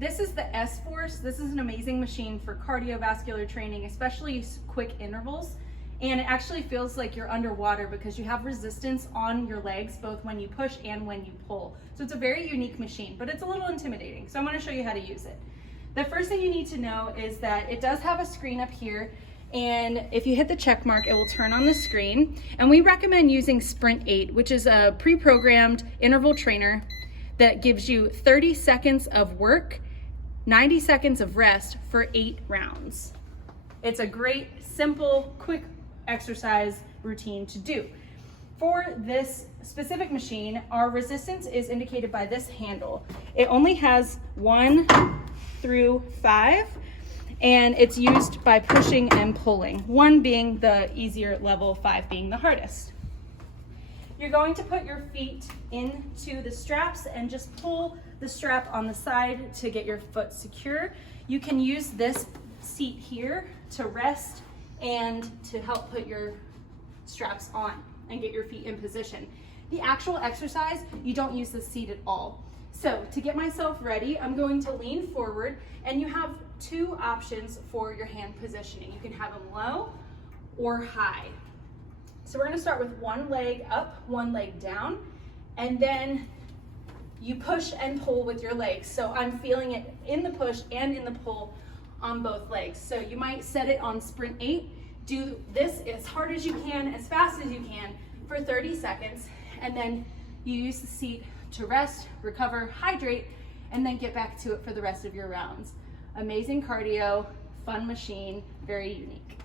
This is the S-Force. This is an amazing machine for cardiovascular training, especially quick intervals. And it actually feels like you're underwater because you have resistance on your legs, both when you push and when you pull. So it's a very unique machine, but it's a little intimidating. So I'm gonna show you how to use it. The first thing you need to know is that it does have a screen up here, and if you hit the check mark, it will turn on the screen. And we recommend using Sprint 8, which is a pre-programmed interval trainer that gives you 30 seconds of work, 90 seconds of rest for 8 rounds. It's a great, simple, quick exercise routine to do. For this specific machine, our resistance is indicated by this handle. It only has 1 through 5, and it's used by pushing and pulling, 1 being the easier level, 5 being the hardest. You're going to put your feet into the straps and just pull the strap on the side to get your foot secure. You can use this seat here to rest and to help put your straps on and get your feet in position. The actual exercise, you don't use the seat at all. So to get myself ready, I'm going to lean forward, and you have 2 options for your hand positioning. You can have them low or high. So we're gonna start with 1 leg up, 1 leg down, and then you push and pull with your legs. So I'm feeling it in the push and in the pull on both legs. So you might set it on Sprint 8, do this as hard as you can, as fast as you can for 30 seconds, and then you use the seat to rest, recover, hydrate, and then get back to it for the rest of your rounds. Amazing cardio, fun machine, very unique.